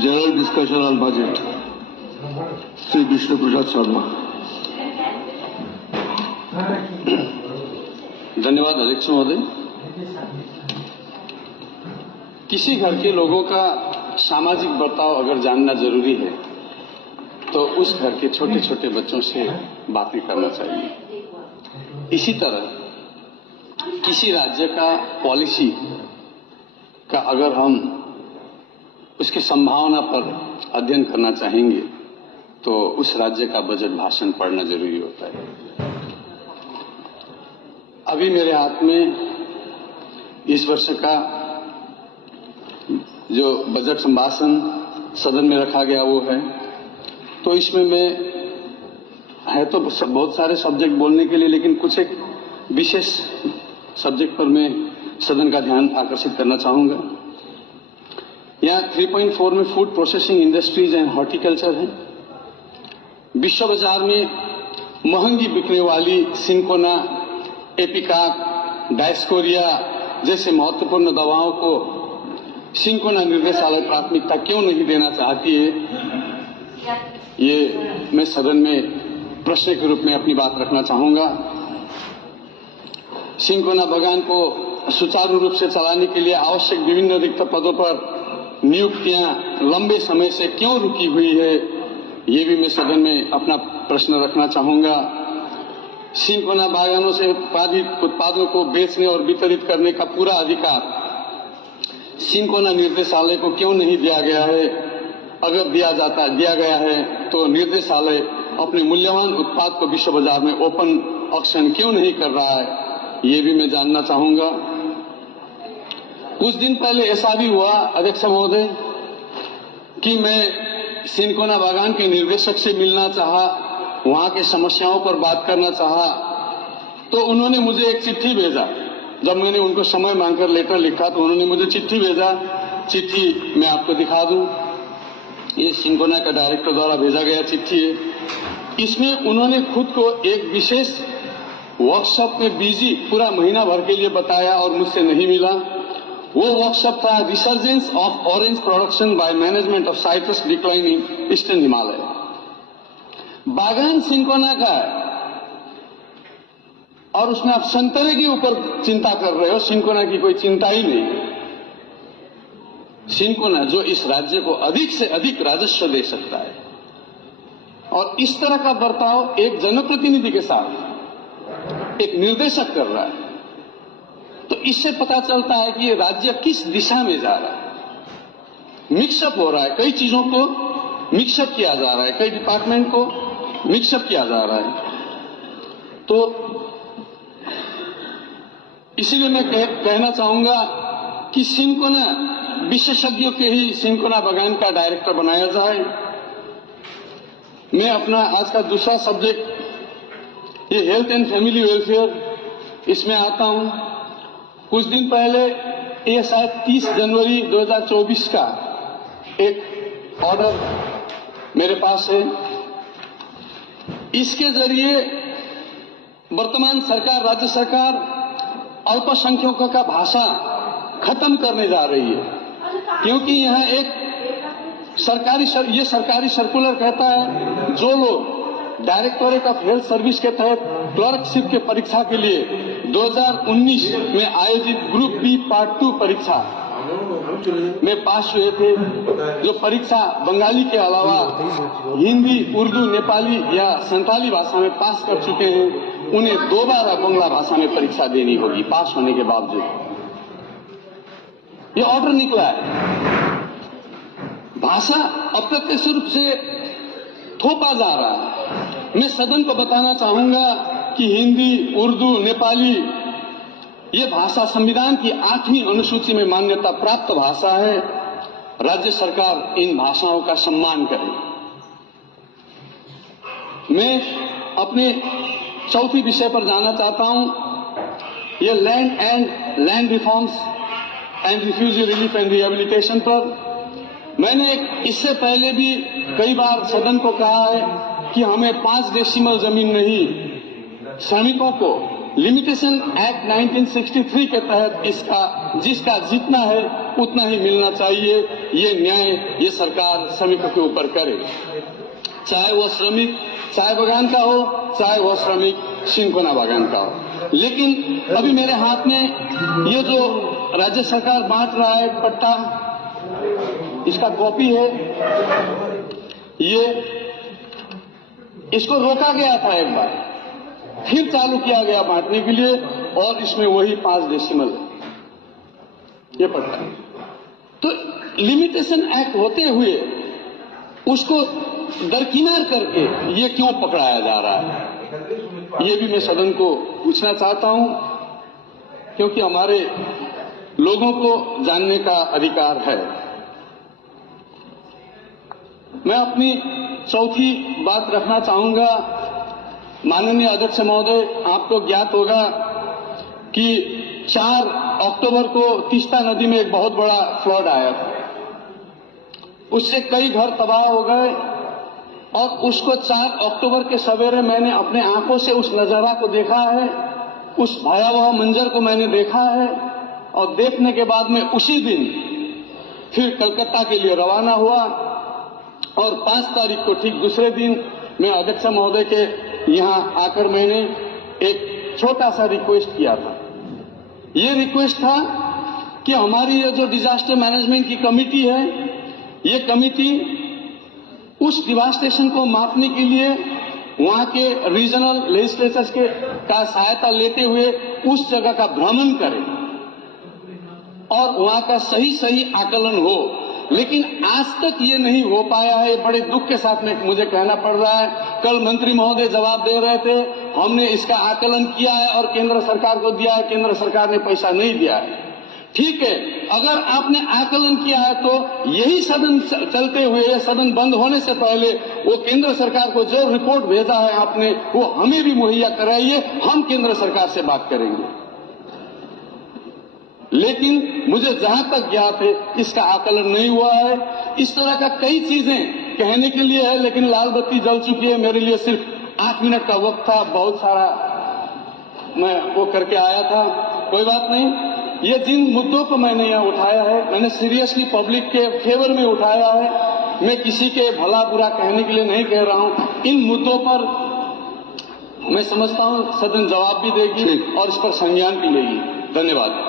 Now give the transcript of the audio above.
General discussion on budget. Sri Vishnu Prasad Sharma. धन्यवाद अध्यक्ष महोदय। किसी घर के लोगों का सामाजिक बर्ताव अगर जानना जरूरी है तो उस घर के छोटे छोटे बच्चों से बातें करना चाहिए। इसी तरह किसी राज्य का पॉलिसी का अगर हम उसकी संभावना पर अध्ययन करना चाहेंगे तो उस राज्य का बजट भाषण पढ़ना जरूरी होता है। अभी मेरे हाथ में इस वर्ष का जो बजट संभाषण सदन में रखा गया वो है, तो इसमें मैं है तो बहुत सारे सब्जेक्ट बोलने के लिए, लेकिन कुछ एक विशेष सब्जेक्ट पर मैं सदन का ध्यान आकर्षित करना चाहूंगा। यहाँ 3.4 में food processing industries and horticulture है। विश्व बाजार में महंगी बिकने वाली सिंकोना, एपिकाक, डायस्कोरिया जैसे महत्वपूर्ण दवाओं को सिंकोना निर्देशालय प्राथमिकता क्यों नहीं देना चाहती है, ये मैं सदन में प्रश्न के रूप में अपनी बात रखना चाहूंगा। सिंकोना बागान को सुचारू रूप से चलाने के लिए आवश्यक विभिन्न रिक्त पदों पर नियुक्तियां लंबे समय से क्यों रुकी हुई है, ये भी मैं सदन में अपना प्रश्न रखना चाहूंगा। सिंकोना बागानों से उत्पादित उत्पादों को बेचने और वितरित करने का पूरा अधिकार सिंकोना निर्देशालय को क्यों नहीं दिया गया है? अगर दिया गया है तो निर्देशालय अपने मूल्यवान उत्पाद को विश्व बाजार में ओपन ऑक्शन क्यों नहीं कर रहा है, ये भी मैं जानना चाहूंगा। कुछ दिन पहले ऐसा भी हुआ अध्यक्ष महोदय कि मैं सिंकोना बागान के निर्देशक से मिलना चाहा, वहां के समस्याओं पर बात करना चाहा, तो उन्होंने मुझे एक चिट्ठी भेजा। जब मैंने उनको समय मांगकर लेटर लिखा तो उन्होंने मुझे चिट्ठी भेजा। चिट्ठी मैं आपको दिखा दूं, ये सिंकोना का डायरेक्टर द्वारा भेजा गया चिट्ठी है। इसमें उन्होंने खुद को एक विशेष वर्कशॉप में बिजी पूरा महीना भर के लिए बताया और मुझसे नहीं मिला। वो वर्कशॉप था resurgence of orange production by management of citrus decline in eastern Himalaya. बागान सिंकोना का है और उसमें आप संतरे के ऊपर चिंता कर रहे हो, सिंकोना की कोई चिंता ही नहीं। सिंकोना जो इस राज्य को अधिक से अधिक राजस्व दे सकता है, और इस तरह का बर्ताव एक जनप्रतिनिधि के साथ एक निर्देशक कर रहा है, तो इससे पता चलता है कि ये राज्य किस दिशा में जा रहा है। मिक्सअप हो रहा है, कई चीजों को मिक्सअप किया जा रहा है, कई डिपार्टमेंट को मिक्सअप किया जा रहा है। तो इसीलिए मैं कहना चाहूंगा कि सिंकोना विशेषज्ञों के ही सिंकोना बागान का डायरेक्टर बनाया जाए। मैं अपना आज का दूसरा सब्जेक्ट ये हेल्थ एंड फैमिली वेलफेयर, इसमें आता हूं। कुछ दिन पहले, ये शायद 30 जनवरी 2024 का एक ऑर्डर मेरे पास है। इसके जरिए वर्तमान सरकार, राज्य सरकार अल्पसंख्यकों का भाषा खत्म करने जा रही है, क्योंकि यहाँ एक सरकारी सर्कुलर कहता है जो लोग डायरेक्टोरेट ऑफ हेल्थ सर्विस के तहत क्लर्कशिप के परीक्षा के लिए 2019 में आयोजित ग्रुप बी पार्ट 2 परीक्षा में पास हुए थे, जो परीक्षा बंगाली के अलावा हिंदी, उर्दू, नेपाली या संथाली भाषा में पास कर चुके हैं, उन्हें दोबारा बांग्ला भाषा में परीक्षा देनी होगी पास होने के बावजूद। ये ऑर्डर निकला है। भाषा अप्रत्यक्ष रूप से थोपा जा रहा है। मैं सदन को बताना चाहूंगा कि हिंदी, उर्दू, नेपाली ये भाषा संविधान की 8वीं अनुसूची में मान्यता प्राप्त भाषा है। राज्य सरकार इन भाषाओं का सम्मान करे। मैं अपने चौथी विषय पर जाना चाहता हूं, ये land reforms and refugee relief and rehabilitation पर। मैंने इससे पहले भी कई बार सदन को कहा है कि हमें 5 डेसिमल जमीन नहीं, श्रमिकों को लिमिटेशन एक्ट 1963 के तहत जिसका जितना है उतना ही मिलना चाहिए। ये न्याय ये सरकार श्रमिकों के ऊपर करे, चाहे वो श्रमिक चाय बागान का हो, चाहे वो श्रमिक सिंकोना बागान का हो। लेकिन अभी मेरे हाथ में ये जो राज्य सरकार बांट रहा है पट्टा, इसका कॉपी है। ये इसको रोका गया था एक बार, फिर चालू किया गया बांटने के लिए, और इसमें वही 5 डेसिमल ये पड़ता है। तो लिमिटेशन एक्ट होते हुए उसको दरकिनार करके ये क्यों पकड़ाया जा रहा है, ये भी मैं सदन को पूछना चाहता हूं, क्योंकि हमारे लोगों को जानने का अधिकार है। मैं अपनी चौथी बात रखना चाहूंगा। माननीय अध्यक्ष महोदय, आपको ज्ञात होगा कि 4 अक्टूबर को तीस्ता नदी में एक बहुत बड़ा फ्लड आया था, उससे कई घर तबाह हो गए, और उसको 4 अक्टूबर के सवेरे मैंने अपने आंखों से उस नजारा को देखा है, उस भयावह मंजर को मैंने देखा है, और देखने के बाद में उसी दिन फिर कलकत्ता के लिए रवाना हुआ, और 5 तारीख को ठीक दूसरे दिन मैं अध्यक्ष महोदय के यहां आकर मैंने एक छोटा सा रिक्वेस्ट किया था। ये रिक्वेस्ट था कि हमारी ये जो डिजास्टर मैनेजमेंट की कमेटी है, ये कमेटी उस डिवास्टेशन को मापने के लिए वहां के रीजनल लेजिस्लेचर्स का सहायता लेते हुए उस जगह का भ्रमण करे और वहां का सही आकलन हो। लेकिन आज तक ये नहीं हो पाया है, बड़े दुख के साथ में मुझे कहना पड़ रहा है। कल मंत्री महोदय जवाब दे रहे थे, हमने इसका आकलन किया है और केंद्र सरकार को दिया है, केंद्र सरकार ने पैसा नहीं दिया है। ठीक है, अगर आपने आकलन किया है तो यही सदन चलते हुए, सदन बंद होने से पहले वो केंद्र सरकार को जो रिपोर्ट भेजा है आपने, वो हमें भी मुहैया कराइए, हम केंद्र सरकार से बात करेंगे। लेकिन मुझे जहां तक ज्ञात है इसका आकलन नहीं हुआ है। इस तरह का कई चीजें कहने के लिए है, लेकिन लाल बत्ती जल चुकी है। मेरे लिए सिर्फ 8 मिनट का वक्त था, बहुत सारा मैं वो करके आया था, कोई बात नहीं। ये जिन मुद्दों को मैंने यहाँ उठाया है, मैंने सीरियसली पब्लिक के फेवर में उठाया है। मैं किसी के भला बुरा कहने के लिए नहीं कह रहा हूं। इन मुद्दों पर मैं समझता हूं सदन जवाब भी देगी और इस पर संज्ञान भी लेगी। धन्यवाद।